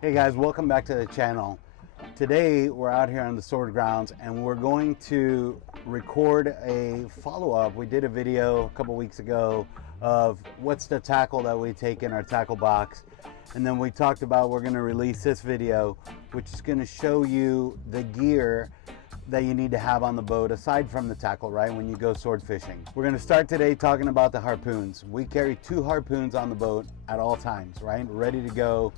Hey guys, welcome back to the channel. Today we're out here on the Sword Grounds and we're going to record a follow-up. We did a video a couple weeks ago of what's the tackle that we take in our tackle box, and then we talked about we're going to release this video which is going to show you the gear that you need to have on the boat aside from the tackle, right, when you go sword fishing. We're going to start today talking about the harpoons. We carry 2 harpoons on the boat at all times, right, ready to go,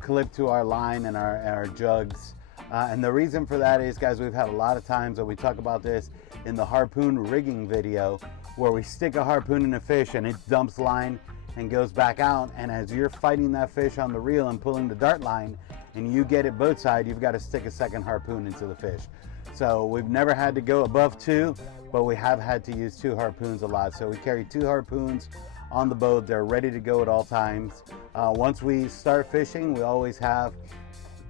clipped to our line and our jugs. And the reason for that is, guys, we've had a lot of times that we talk about this in the harpoon rigging video where we stick a harpoon in a fish and it dumps line and goes back out, and as you're fighting that fish on the reel and pulling the dart line and you get it boat side, you've got to stick a second harpoon into the fish. So we've never had to go above 2, but we have had to use 2 harpoons a lot. So we carry 2 harpoons on the boat. They're ready to go at all times. Once we start fishing, we always have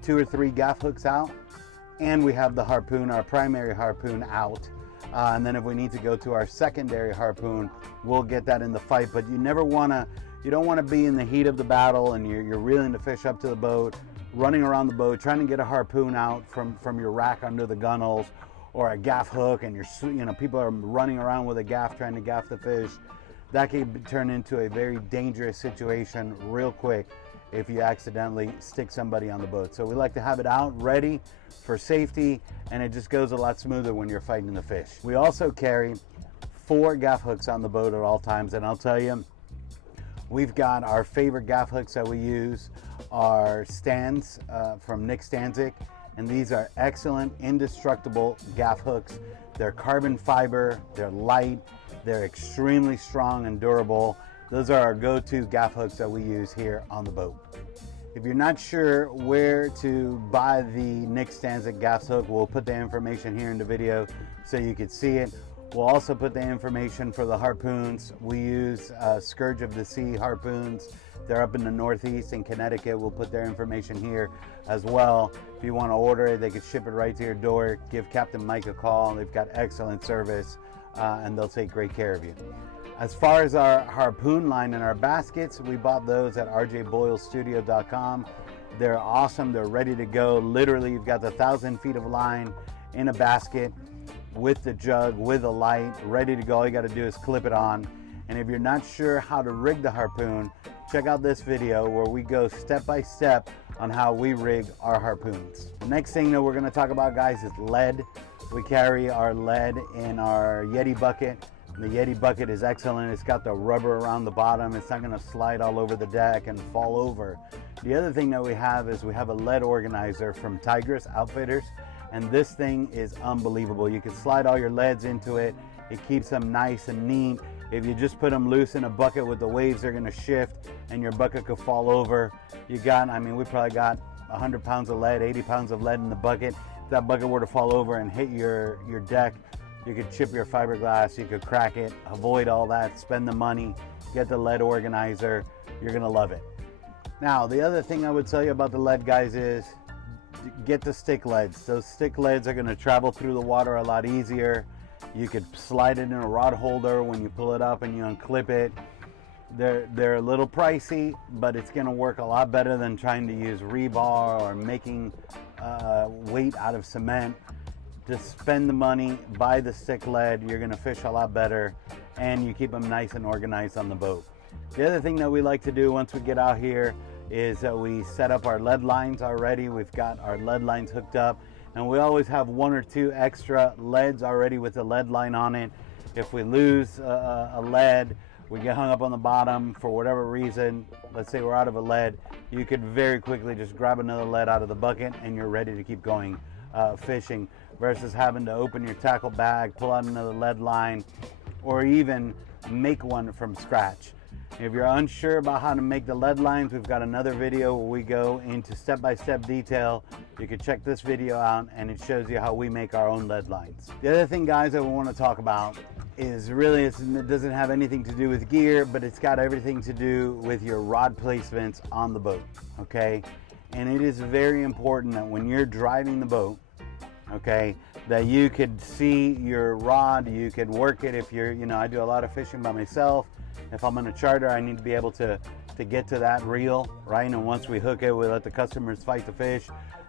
2 or 3 gaff hooks out, and we have the harpoon, our primary harpoon, out. And then if we need to go to our secondary harpoon, we'll get that in the fight. But you don't want to be in the heat of the battle and you're reeling the fish up to the boat, running around the boat trying to get a harpoon out from your rack under the gunnels, or a gaff hook, and people are running around with a gaff trying to gaff the fish. That can turn into a very dangerous situation real quick if you accidentally stick somebody on the boat. So we like to have it out ready for safety, and it just goes a lot smoother when you're fighting the fish. We also carry 4 gaff hooks on the boat at all times, and I'll tell you, we've got our favorite gaff hooks that we use are Stan's from Nick Stanczyk, and these are excellent, indestructible gaff hooks. They're carbon fiber, they're light, they're extremely strong and durable. Those are our go-to gaff hooks that we use here on the boat. If you're not sure where to buy the Nick Stanczyk gaff hook, we'll put the information here in the video so you can see it. We'll also put the information for the harpoons. We use Scourge of the Sea harpoons. They're up in the Northeast in Connecticut. We'll put their information here as well. If you want to order it, they can ship it right to your door. Give Captain Mike a call. They've got excellent service and they'll take great care of you. As far as our harpoon line and our baskets, we bought those at rjboylestudio.com. They're awesome. They're ready to go. Literally, you've got the 1,000 feet of line in a basket with the jug, with a light, ready to go. All you got to do is clip it on. And if you're not sure how to rig the harpoon, check out this video where we go step by step on how we rig our harpoons. The next thing that we're going to talk about, guys, is lead. We carry our lead in our Yeti bucket. The Yeti bucket is excellent. It's got the rubber around the bottom. It's not going to slide all over the deck and fall over. The other thing that we have is we have a lead organizer from Tigris Outfitters, and this thing is unbelievable. You can slide all your leads into it. It keeps them nice and neat. If you just put them loose in a bucket with the waves, they're going to shift and your bucket could fall over. We probably got 100 pounds of lead, 80 pounds of lead in the bucket. If that bucket were to fall over and hit your deck, you could chip your fiberglass, you could crack it. Avoid all that, spend the money, get the lead organizer. You're going to love it. Now, the other thing I would tell you about the lead, guys, is get the stick leads. Those stick leads are going to travel through the water a lot easier. You could slide it in a rod holder when you pull it up and you unclip it. They're a little pricey, but it's going to work a lot better than trying to use rebar or making weight out of cement. Just spend the money, buy the stick lead. You're going to fish a lot better, and you keep them nice and organized on the boat. The other thing that we like to do once we get out here is that we set up our lead lines already. We've got our lead lines hooked up, and we always have 1 or 2 extra leads already with the lead line on it. If we lose a lead, we get hung up on the bottom for whatever reason, let's say we're out of a lead, you could very quickly just grab another lead out of the bucket and you're ready to keep going fishing, versus having to open your tackle bag, pull out another lead line, or even make one from scratch. If you're unsure about how to make the lead lines, we've got another video where we go into step-by-step detail. You can check this video out and it shows you how we make our own lead lines. The other thing, guys, that we want to talk about is really, it doesn't have anything to do with gear, but it's got everything to do with your rod placements on the boat, okay? And it is very important that when you're driving the boat, okay, that you could see your rod, you could work it. If you're, I do a lot of fishing by myself. If I'm on a charter, I need to be able to to get to that reel, right? And once we hook it, we let the customers fight the fish.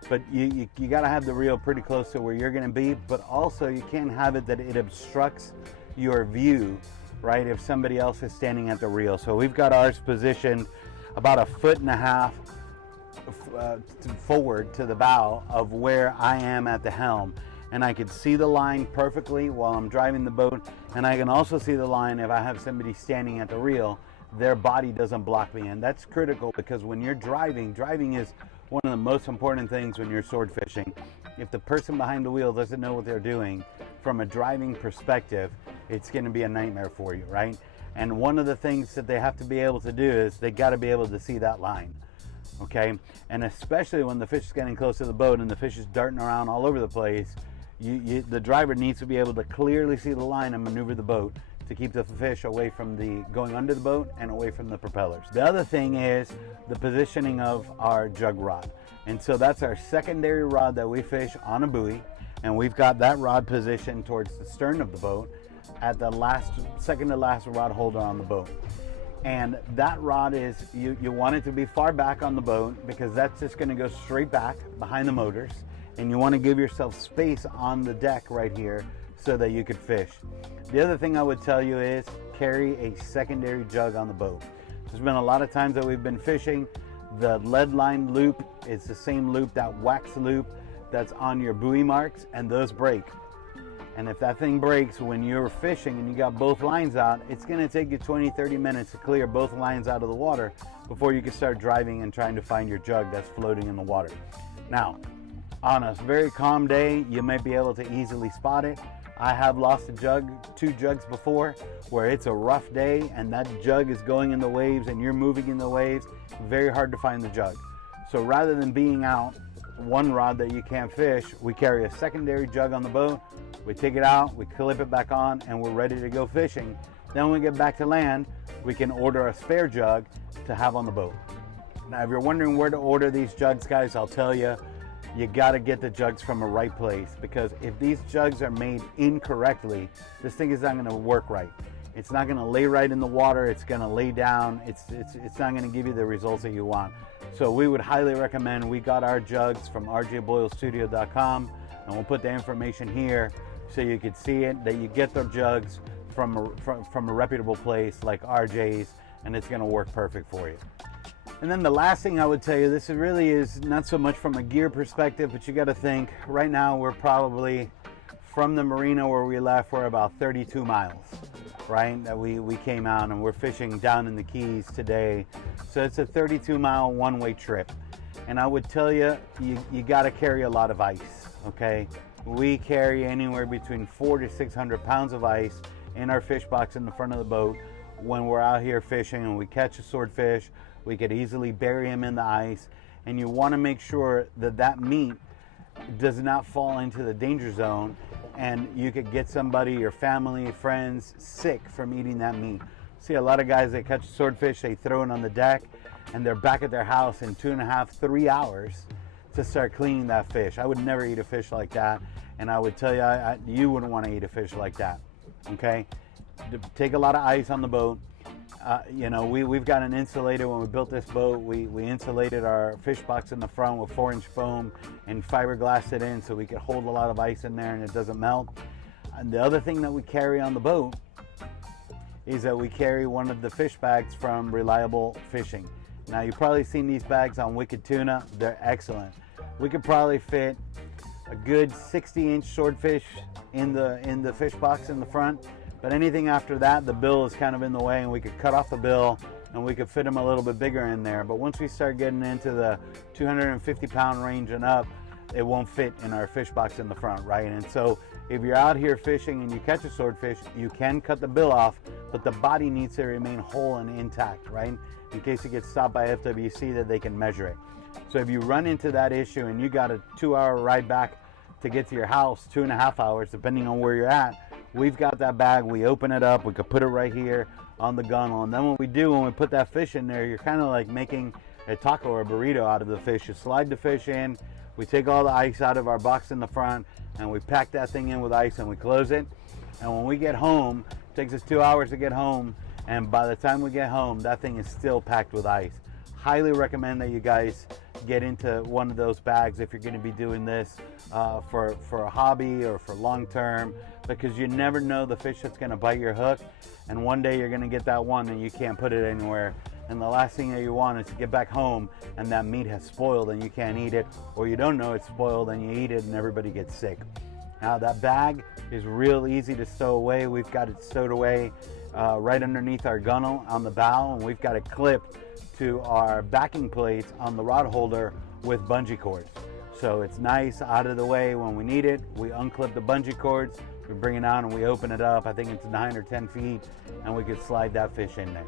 But you got to have the reel pretty close to where you're going to be, but also you can't have it that it obstructs your view, right, if somebody else is standing at the reel. So we've got ours positioned about 1.5 feet forward to the bow of where I am at the helm, and I can see the line perfectly while I'm driving the boat, and I can also see the line if I have somebody standing at the reel. Their body doesn't block me, and that's critical because when you're driving is one of the most important things when you're sword fishing. If the person behind the wheel doesn't know what they're doing from a driving perspective, it's going to be a nightmare for you, right? And one of the things that they have to be able to do is they got to be able to see that line, okay? And especially when the fish is getting close to the boat and the fish is darting around all over the place, the driver needs to be able to clearly see the line and maneuver the boat to keep the fish away from going under the boat and away from the propellers. The other thing is the positioning of our jug rod. And so that's our secondary rod that we fish on a buoy, and we've got that rod positioned towards the stern of the boat at the second to last rod holder on the boat. And that rod is, you want it to be far back on the boat because that's just going to go straight back behind the motors, and you want to give yourself space on the deck right here so that you could fish. The other thing I would tell you is carry a secondary jug on the boat. There's been a lot of times that we've been fishing, the lead line loop is the same loop, that wax loop that's on your buoy marks, and those break. And if that thing breaks when you're fishing and you got both lines out, it's going to take you 20-30 minutes to clear both lines out of the water before you can start driving and trying to find your jug that's floating in the water. Now, on a very calm day, you might be able to easily spot it. I have lost two jugs before, where it's a rough day and that jug is going in the waves and you're moving in the waves. Very hard to find the jug. So rather than being out one rod that you can't fish, we carry a secondary jug on the boat. We take it out, we clip it back on, and we're ready to go fishing. Then when we get back to land, we can order a spare jug to have on the boat. Now, if you're wondering where to order these jugs, guys, I'll tell you, you got to get the jugs from a right place, because if these jugs are made incorrectly, this thing is not going to work right. It's not going to lay right in the water. It's going to lay down. It's not going to give you the results that you want. So we would highly recommend, we got our jugs from rjboylestudio.com, and we'll put the information here so you can see it, that you get the jugs from a reputable place like RJ's, and it's going to work perfect for you. And then the last thing I would tell you, this really is not so much from a gear perspective, but you got to think, right now we're probably, from the marina where we left, we're about 32 miles, right? That we came out, and we're fishing down in the Keys today. So it's a 32-mile one-way trip. And I would tell you, you got to carry a lot of ice, okay? We carry anywhere between 400 to 600 pounds of ice in our fish box in the front of the boat when we're out here fishing and we catch a swordfish. We could easily bury him in the ice, and you want to make sure that that meat does not fall into the danger zone, and you could get somebody, your family, friends, sick from eating that meat. See a lot of guys, they catch a swordfish, they throw it on the deck, and they're back at their house in 2.5 to 3 hours to start cleaning that fish. I would never eat a fish like that, and I would tell you, you wouldn't want to eat a fish like that, okay? Take a lot of ice on the boat. You know, we've got an insulator. When we built this boat, we insulated our fish box in the front with 4-inch foam and fiberglassed it in so we could hold a lot of ice in there and it doesn't melt. And the other thing that we carry on the boat is that we carry one of the fish bags from Reliable Fishing. Now, you've probably seen these bags on Wicked Tuna. They're excellent. We could probably fit a good 60-inch swordfish in the fish box in the front. But anything after that, the bill is kind of in the way, and we could cut off the bill and we could fit them a little bit bigger in there. But once we start getting into the 250-pound range and up, it won't fit in our fish box in the front, right? And so if you're out here fishing and you catch a swordfish, you can cut the bill off, but the body needs to remain whole and intact, right? In case it gets stopped by FWC, that they can measure it. So if you run into that issue and you got a 2-hour ride back to get to your house, 2.5 hours, depending on where you're at, we've got that bag. We open it up, we could put it right here on the gunnel, and then when we put that fish in there, you're kind of like making a taco or a burrito out of the fish. You slide the fish in, we take all the ice out of our box in the front, and we pack that thing in with ice and we close it. And when we get home, it takes us 2 hours to get home, and by the time we get home, that thing is still packed with ice. Highly recommend that you guys get into one of those bags if you're going to be doing this for a hobby or for long term, because you never know the fish that's going to bite your hook, and one day you're going to get that one and you can't put it anywhere, and the last thing that you want is to get back home and that meat has spoiled and you can't eat it, or you don't know it's spoiled and you eat it and everybody gets sick. Now that bag is real easy to stow away. We've got it stowed away right underneath our gunnel on the bow, and we've got it clipped to our backing plates on the rod holder with bungee cords. So it's nice out of the way when we need it. We unclip the bungee cords, we bring it out and we open it up. I think it's 9 or 10 feet, and we could slide that fish in there.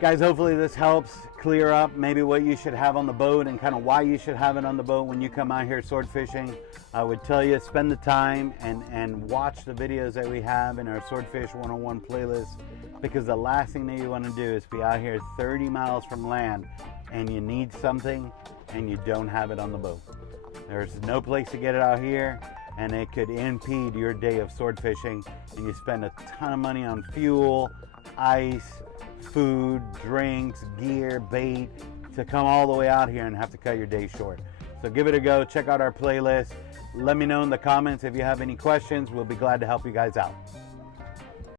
Guys, hopefully this helps clear up maybe what you should have on the boat and kind of why you should have it on the boat when you come out here sword fishing. I would tell you, spend the time and watch the videos that we have in our Swordfish 101 playlist, because the last thing that you want to do is be out here 30 miles from land and you need something and you don't have it on the boat. There's no place to get it out here, and it could impede your day of sword fishing, and you spend a ton of money on fuel, ice, food, drinks, gear, bait, to come all the way out here and have to cut your day short. So give it a go, check out our playlist. Let me know in the comments if you have any questions. We'll be glad to help you guys out.